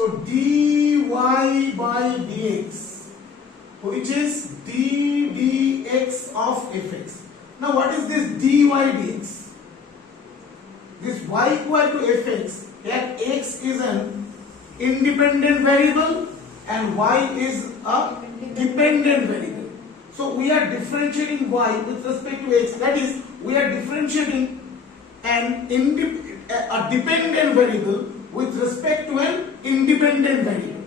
So dy by dx, which is d dx of fx. Now what is this dy dx? This y equal to fx, here x is an independent variable and y is a dependent variable. So we are differentiating y with respect to x, that is we are differentiating a dependent variable with respect to an independent variable.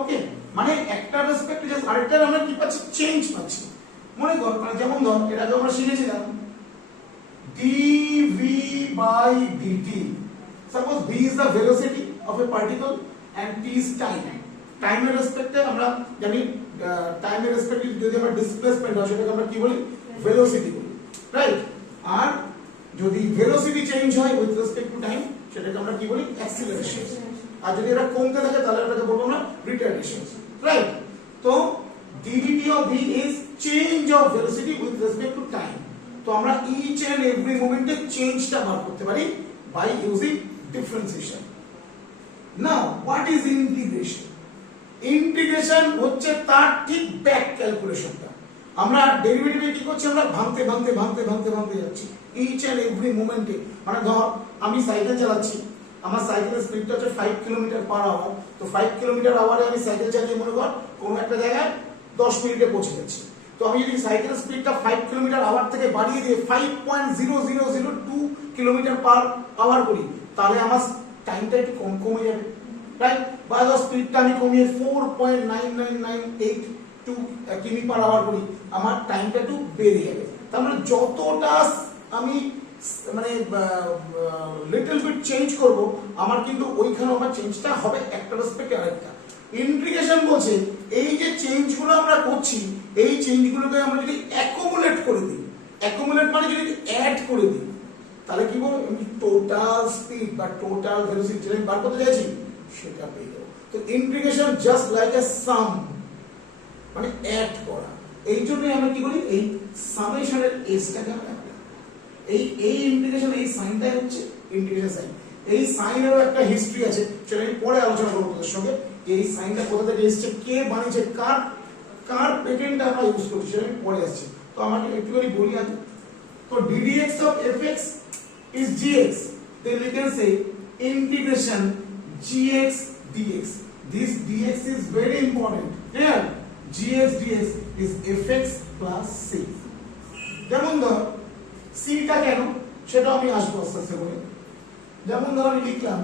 Okay, মানে একটা রেসপেক্টে just আরেকটার আমরা কি পাচ্ছি, change পাচ্ছি। মনে কর মানে যেমন ধর এটাকে আমরা শিখেছিলাম dv by dt. Suppose v is the velocity of a particle and t is time. Time এর রেসপেক্টে আমরা জানি টাইম এর রেসপেক্টে যদি আমরা ডিসপ্লেসমেন্ট হয় সেটাকে আমরা কি বলি, ভেলোসিটি বলি, রাইট? আর যদি ভেলোসিটি চেঞ্জ হয় উইথ রেসপেক্ট টু টাইম সেটাকে আমরা কি বলি, অ্যাক্সিলারেশন। আর যদি এটা কমতে থাকে তাহলে এটাকে বলবো আমরা রিটার্ডেশন, রাইট? তো ddt of v is change of velocity with respect to time. তো আমরা each and every moment এর চেঞ্জটা বার করতে পারি by using differentiation. Now what is integration? Integration হচ্ছে তার ঠিক ব্যাক ক্যালকুলেশনটা। আমরা ডেরিভেটিভে কি করছি, আমরা ভাঙতে ভাঙতে ভাঙতে ভাঙতে ভাঙতে যাচ্ছি ইচ এন্ড এভরি মোমেন্টে। মানে ধর আমি সাইকেল চালাচ্ছি, আমার সাইকেলের স্পিডটা হচ্ছে 5 কিলোমিটার পার আওয়ার। তো 5 কিলোমিটার আওয়ারে আমি সাইকেল চালিয়ে মনে কর কোনো একটা জায়গায় 10 মিনিটে পৌঁছে যাচ্ছি। তো আমি যদি সাইকেলের স্পিডটা 5 কিলোমিটার আওয়ার থেকে বাড়িয়ে দিয়ে 5.0002 কিলোমিটার পার আওয়ার করি, তাহলে আমার টাইমটা একটু কমে যাবে, রাইট? বা ধর স্পিডটা আমি কমিয়ে 4.9998 কিমি পার আওয়ার করি, আমার টাইমটা একটু বেড়ে যাবে। তার মানে যতটা আমি মানে লিটল বিট চেঞ্জ করব, আমার কিন্তু ওইখানে আমার চেঞ্জটা হবে একটা রেসপেক্টে আরেকটা। ইন্টিগ্রেশন বলছে এই যে চেঞ্জগুলো আমরা করছি, এই চেঞ্জগুলোকে আমরা যদি অ্যাকুমুলেট করে দিই, অ্যাকুমুলেট মানে যদি অ্যাড করে দিই, তাহলে কি বলবো, আমি টোটাল স্পিড বা টোটাল ভেলোসিটি যেটা বার করতে চাইছি সেটা পেয়ে যাবো। তো ইন্টিগ্রেশন জাস্ট লাইক এ সাম, মানে অ্যাড করা। এই জন্যই আমরা কি করি, এই সামেশনের এসটাকে আমরা এই ইন্টিগ্রেশন, এই সাইনটাই হচ্ছে ইন্টিগ্রেশন সাইন। এই সাইনেরও একটা হিস্ট্রি আছে, সেটা আমি পরে আলোচনা করবো তোমাদের সঙ্গে। এই সাইনটা কোথা থেকে এসেছে, কে বানিয়েছে, কার পেটেন্টটা আমরা ইউজ করছি, সেটা আমি পরে আসছি। তো আমাকে একটুখানি বলি আগে। তো ddx of fx is gx, then we can say integration gx dx. This dx is very important. Here gx dx is fx plus c. যেমন ধর c টা কেন সেটা আমি আসবো আস্তে আস্তে করে। যেমন ধর আমি লিখলাম